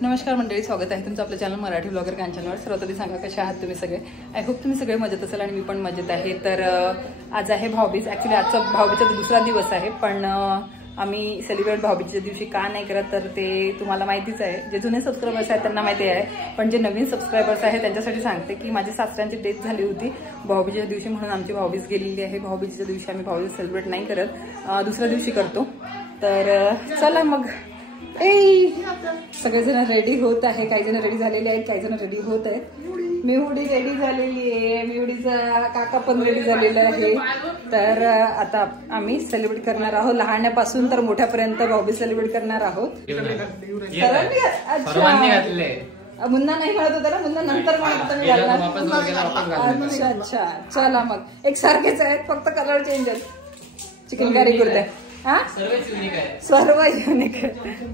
नमस्कार मंडळी, स्वागत आहे तुमचं आपल्या चॅनल मराठी ब्लॉगर कांचनवर. सर्वात आधी सांगा कशा आहात तुम्ही सगळे. आय होप तुम्ही सगळे मजेत असाल आणि मी पण मजेत आहे. तर आज आहे भाऊबीज. ऍक्च्युली आजचा भाऊबीजचा दुसरा दिवस आहे, पण आम्ही सेलिब्रेट भाऊबीजेच्या दिवशी का नाही करत तर ते तुम्हाला माहितीच आहे. जे जुने सबस्क्रायबर्स आहेत त्यांना माहिती आहे, पण जे नवीन सबस्क्रायबर्स आहेत त्यांच्यासाठी सांगते की माझ्या सासऱ्यांची डेथ झाली होती भाऊबीजेच्या दिवशी, म्हणून आमची भाऊबीज गेलेली आहे. भाऊबीजेच्या दिवशी आम्ही भाऊबीज सेलिब्रेट नाही करत, दुसऱ्या दिवशी करतो. तर चला मग सगळेजण रेडी होत आहे. काही जण रेडी झालेले आहेत, काही जण रेडी होत आहेत. मिहुडी रेडी झालेली आहे, मिहुडीचा काका पण रेडी झालेला आहे. तर आता आम्ही सेलिब्रेट करणार आहोत, लहाण्यापासून तर मोठ्यापर्यंत भाऊबीज सेलिब्रेट करणार आहोत. मुन्ना नाही म्हणत होता ना, मुन्ना नंतर म्हणत होता मी घालणार. अच्छा चला मग एकसारखेच आहेत, फक्त कलर चेंज आहेत. चिकन करी कुर्ते सर्व युनिक आहे.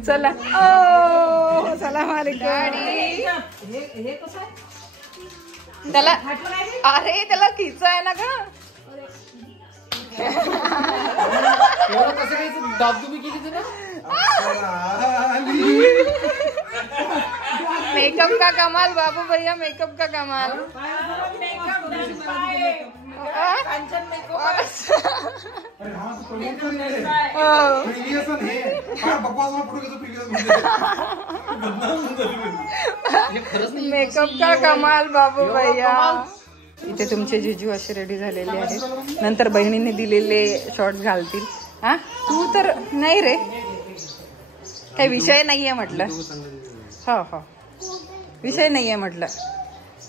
चला ओ सलाम अलैकुम. त्याला अरे त्याला खिचा आहे ना ग. मेकअप का कमाल बाबू भैया, मेकअप का कमाल. मेकअप का कमाल बाबू भैया. इथे तुमचे जिजू असे रेडी झालेले आहेत. नंतर बहिणीने दिलेले शॉर्ट्स घालतील. हा तू तर नाही रे, काही विषय नाहीये म्हटलं. हो हो विषय नाहीये म्हटलं.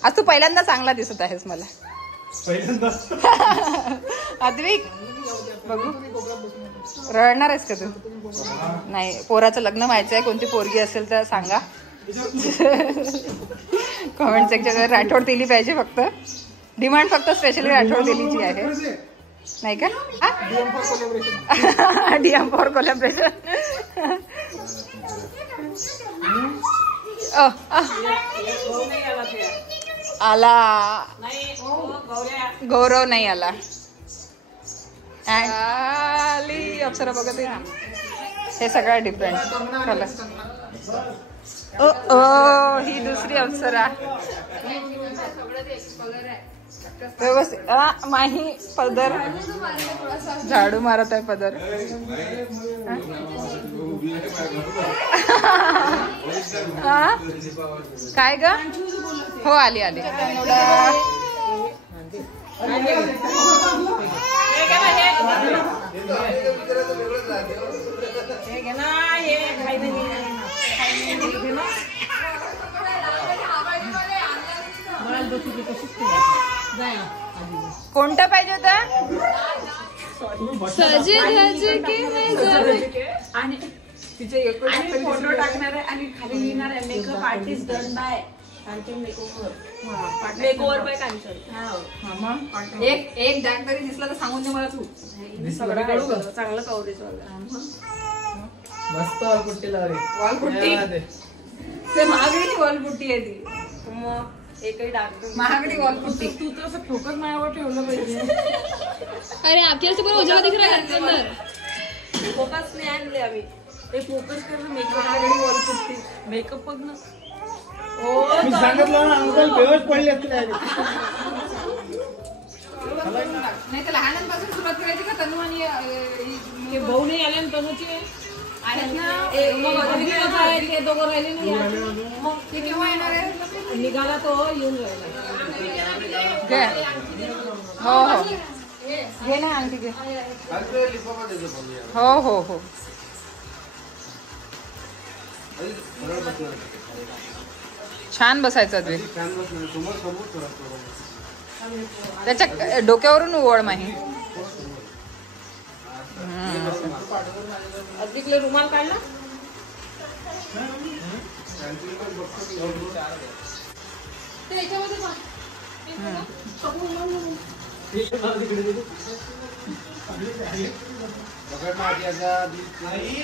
आज तू पहिल्यांदा चांगला दिसत आहेस मला. अद्विक बघू रडणार आहेस का तू. नाही, पोराचं लग्न व्हायचं आहे. कोणती पोरगी असेल तर सांगा. कमेंट सेक्शन राठोड दिली पाहिजे. फक्त डिमांड फक्त स्पेशली राठोड दिलीची आहे, नाही का. DM for collaboration. आला गौरव नाही आला. आली अप्सरा बघत आहे. हे सगळं डिफरंट कलर. ओ ही दुसरी अप्सरा व्यवस्थित. माही पदर झाडू मारत आहे. पदर काय ग. हो आली आली. कोणता पाहिजे होता. आणि तिचे फोटो टाकणार आहे आणि खाली लिहिणार आहे makeup artist done by makeover by Kanchan. एक डाग तरी दिसला तर सांगून दे मला. तू चांगलं कव्हरेज वाला मस्त वालपुट्टी लावली. वालपुट्टी ते महागडीची वालपुट्टी आहे ती. मग एकही डाग महागडी वालपुट्टी. तू तर असं फोकस माझ्यावर ठेवलं पाहिजे. अरे आपल्याला पण उजवा दिख रहा है. फोकस नाही आणले आम्ही. ते फोकस करून मेकअप महागडी वालपुट्टी. मेकअप बघ ना. मी सांगितलं ना अंकल बेहोश पडले असते. नाही तर लहानांपासून सुरुवात करायची का. तनू आणि भाऊ नाही आले ना. तनूची आहेत ना. ते दोघं राहिले नाही. मग ते केव्हा येणार आहे. निघाला तो येऊन राहिला. हो हो घे ना आणखी घे. हो हो हो छान बसायचं. त्याच्या डोक्यावरून ओळ माही. अधिकले रुमाल काढला.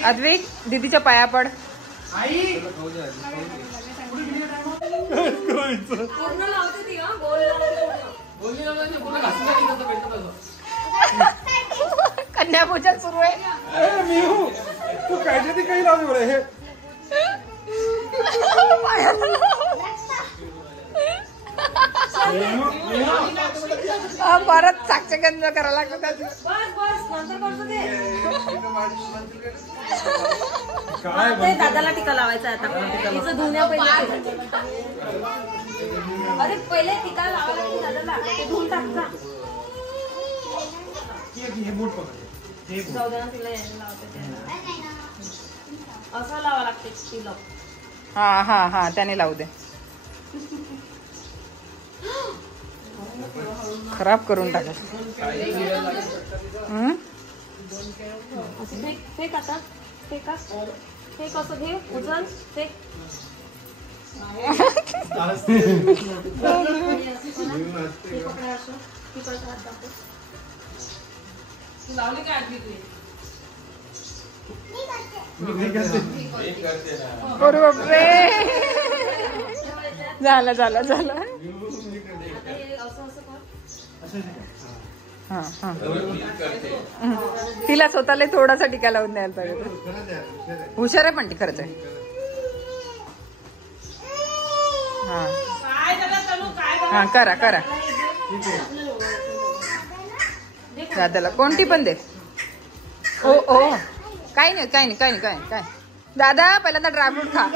अद्विक दीदीच्या पाया पड. कन्यापूजन सुरू आहे. तू काहीतरी काही लावले बरं हे गंज करायला लागतं त्याचं. दादाला टीका लावायचा आता. अरे पहिले टीका लावायला दादाला ते धुवून टाकता. असं लावा लागते तिला. हा हा हा त्याने लावू दे. खराब करून टाका. फेक आता फेका फेक असं घे उचल फेक. लावली काय अरे बापरे झालं झालं झालं. हा हा तिला स्वतःला थोडासा टीका लावून द्यायला पाहिजे. हुशार आहे पण ती खरंच आहे. हा हा करा करा. दादाला कोणती पण दे. ओ ओ काही नाही काही नाही काही नाही काय काय. दादा पहिल्यांदा ड्रायफ्रूट खा.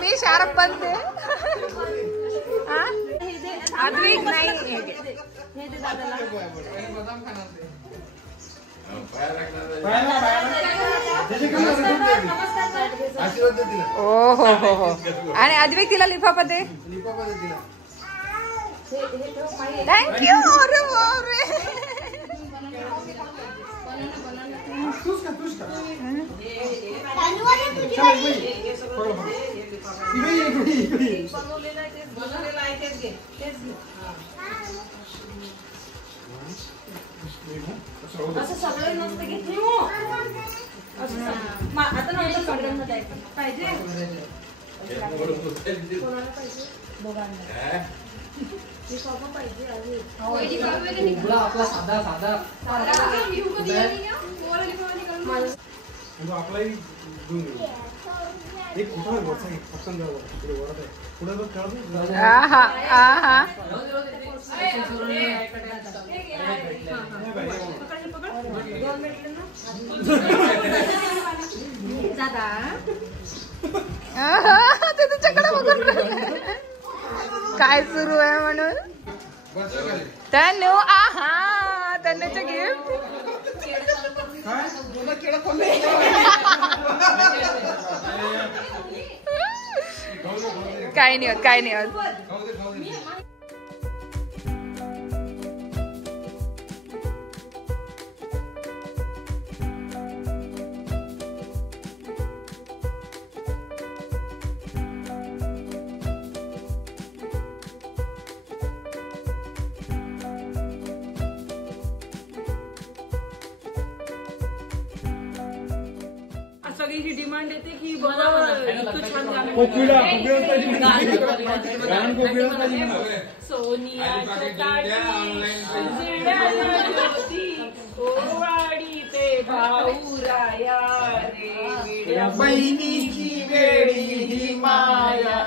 मी शार्प बनते. आद्विक नाही ओ हो हो हो. आणि आद्विक तिला लिफाफा दे. थँक्यू. अरे बापरे असं सगळं नसतं घेत आता नंतर पाहिजे कोणाला पाहिजे दोघांना पाहिजे. तुझ्याकडे बघून काय सुरू आहे म्हणून. तनु आहा तनुचं गिफ्ट. काही नाही होत काही नाही होत. सगळी डिमांड येते की सोनिया ते भाऊराया रे बहिणीची वेळी ही माया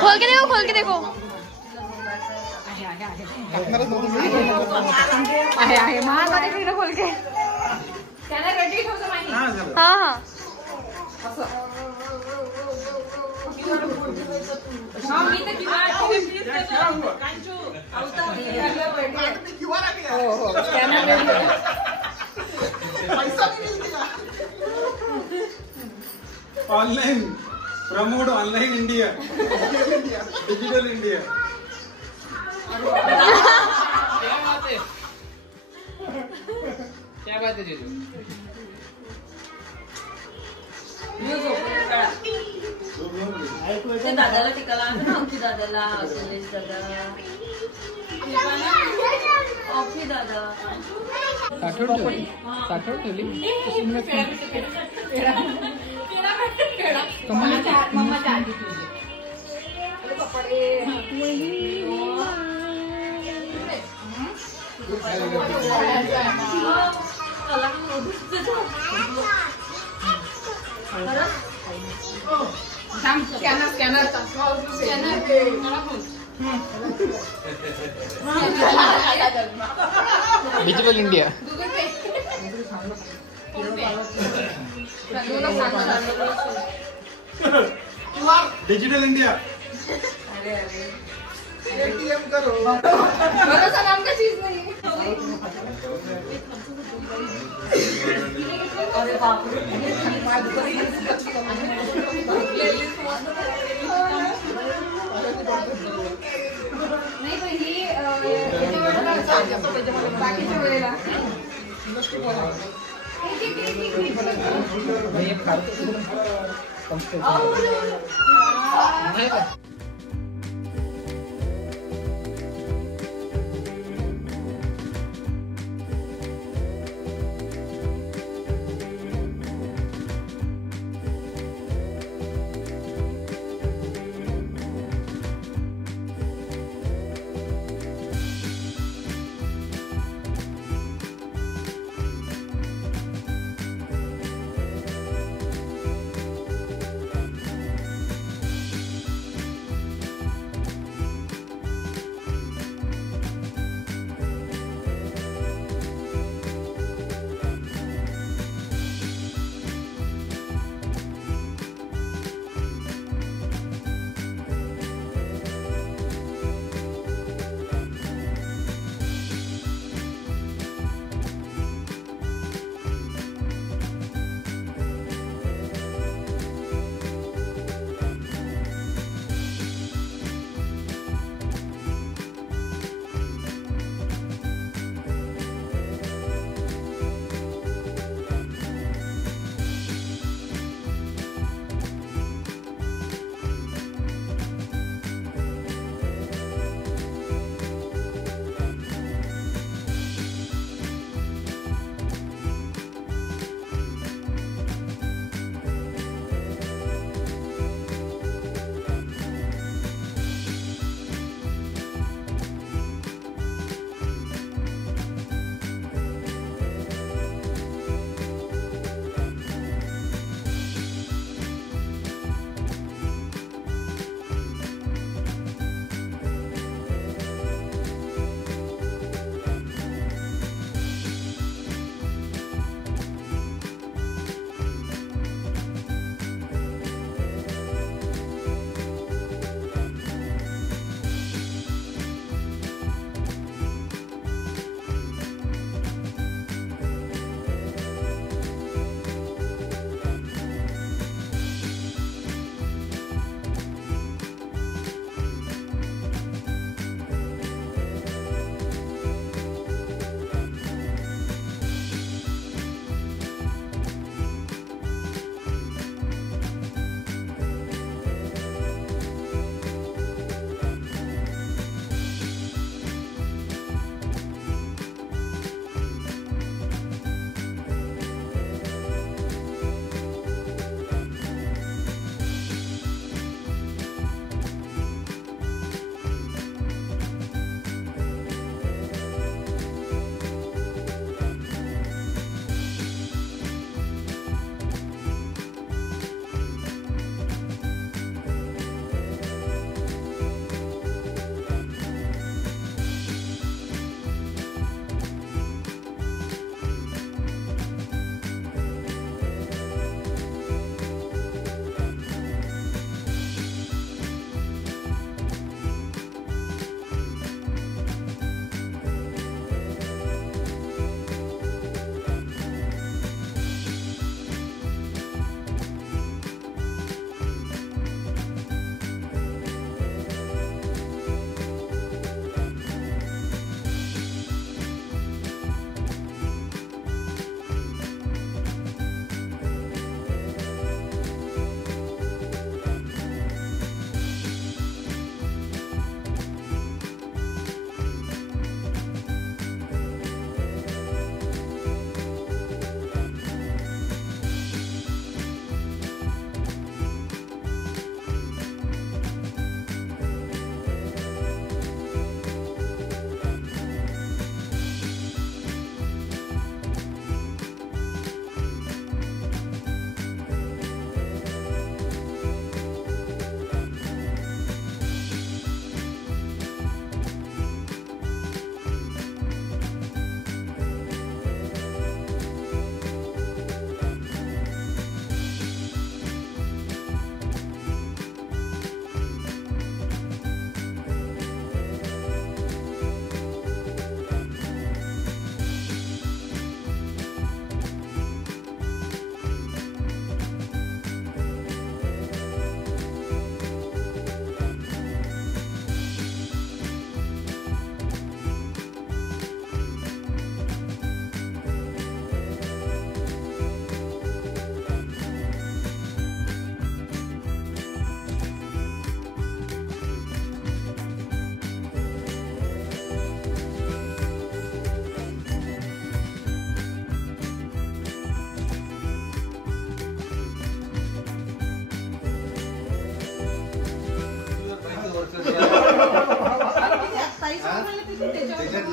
खोल के देखो खोल के देखो. आहे महागाने खोल के. हा हा online promote online India digital India. क्या बात है जीजू? ते दादाला टिकाला आणतो ना, आमची दादाला अखिलेश दादा, ऑफी दादा. साठवण ठेवली मम्माच्या आधी digital India. Digital India. ATM करो. भरोसा नाम का चीज नहीं. अरे बापरे. नाही पण ही बाकीच्या वेळेला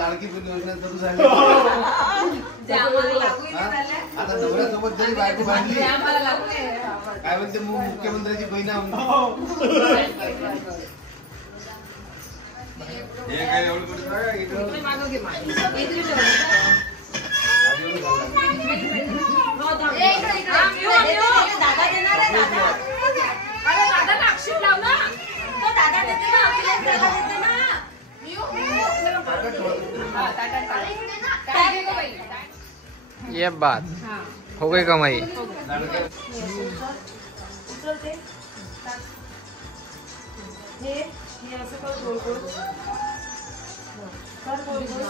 लाडकी बहीण योजना चालू झाली. जे आम्हाला लागू हा? झाल्या. आता नवऱ्यासोबत जरी बायको बांधली ते आम्हाला लागू आहे. काय म्हणते मुख्यमंत्र्याची बहीण आहे म्हणते. हे काय एवढं कुठे जागा आहे? इकडं. मागं घे, मागं. इकडे ठेव. आधी एवढं झालं. ए, इकडे, इकडे. दादा देणार आहे, दादा. अरे दादा अक्षित लाव ना. तो दादा देते ना, अखिलेश दादा देते ना. हा, ताटात टाक. काय रे गं बाई? ये बात हो गई कमाई. उचलते. टाक. हे असं कर गोल गोल. कर गोल गोल.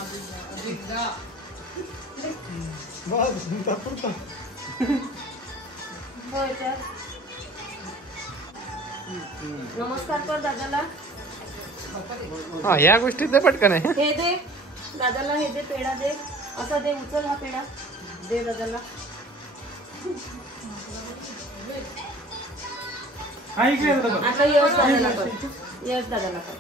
हो, याच्यात. नमस्कार कर दादाला. हा ह्या गोष्टीचं पटकन आहे. हे दे दादाला, हे दे पेढा दे. असा दे, उचल हा पेढा दे दादाला. हा इकडे येतो बघ. आता यश दादाला कर. यश दादाला कर.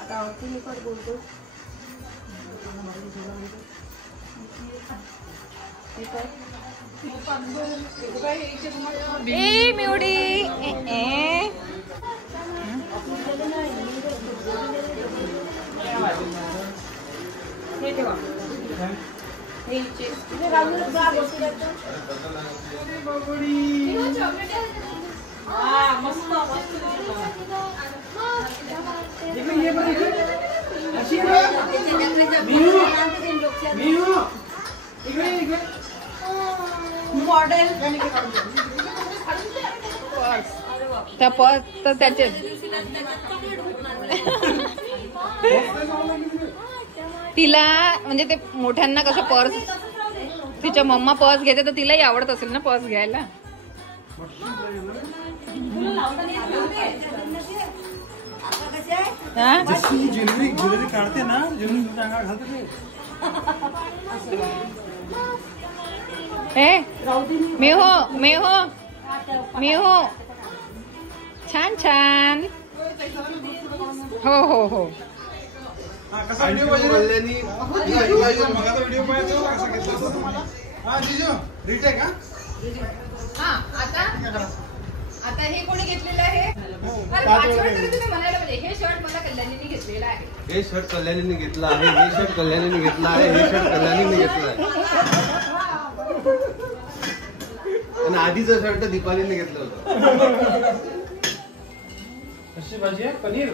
आता आवडती कर गोल गोल. हे कर. ए मिवडी हे ठेवा. हे इथे. इथे राहून जा, बसू द्यायचं. हा, मस्त मस्त. इकडे ये बरं इकडे. अशी ये बरं. मिहू. इकडे इकडे. मॉडेल. त्या पर्स तर त्याचे तिला म्हणजे ते मोठ्यांना कसं पर्स तिच्या मम्मा पर्स घेते तर तिलाही आवडत असेल ना पर्स घ्यायला. हा? जशी ज्वेलरी काढते ना ज्वेलरी अंगावर घालते ते. हे मी हो छान छान. हो हो हो. हा, कसा व्हिडिओ पाहिजे कल्याणी मगाचा व्हिडिओ पाहिजे कसा घेतला होता तुम्हाला. हा जिजू रिटेक हा. हा आता हे कोणी घेतलेलं आहे. अरे पाचवड तरी तुम्ही म्हणायला पाहिजे. हे शर्ट मला कल्याणीने घेतलेलं आहे. हे शर्ट कल्याणीने घेतलं आहे. हे शर्ट कल्याणीने घेतलं आहे. हे शर्ट कल्याणीने घेतलं आहे. आणि आधीचं शर्ट दीपालीने घेतलं होतं. कशी भाजी आहे पनीर.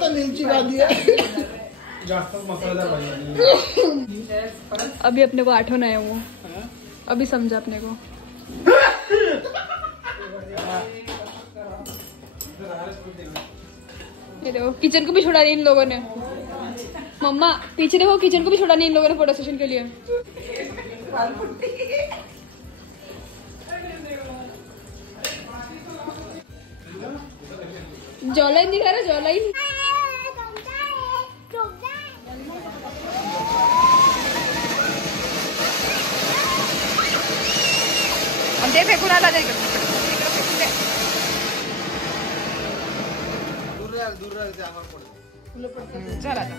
पनीरची भाजी आहे. जास्त मसालेदार भाजी. अभी अपने को आठों है वो. अभी समझा अपने को. ये देखो किचन को भी छोड़ा नहीं इन लोगों ने. मम्मा पीछे देखो किचन को भी छोड़ा नहीं इन लोगों ने फोटो सेशन के लिए. जॉलाइन दिखा रहा जॉलाइन. ते फेकून आला ते इकडे. दूर राहा ते आम्हाला पडतं. चल आता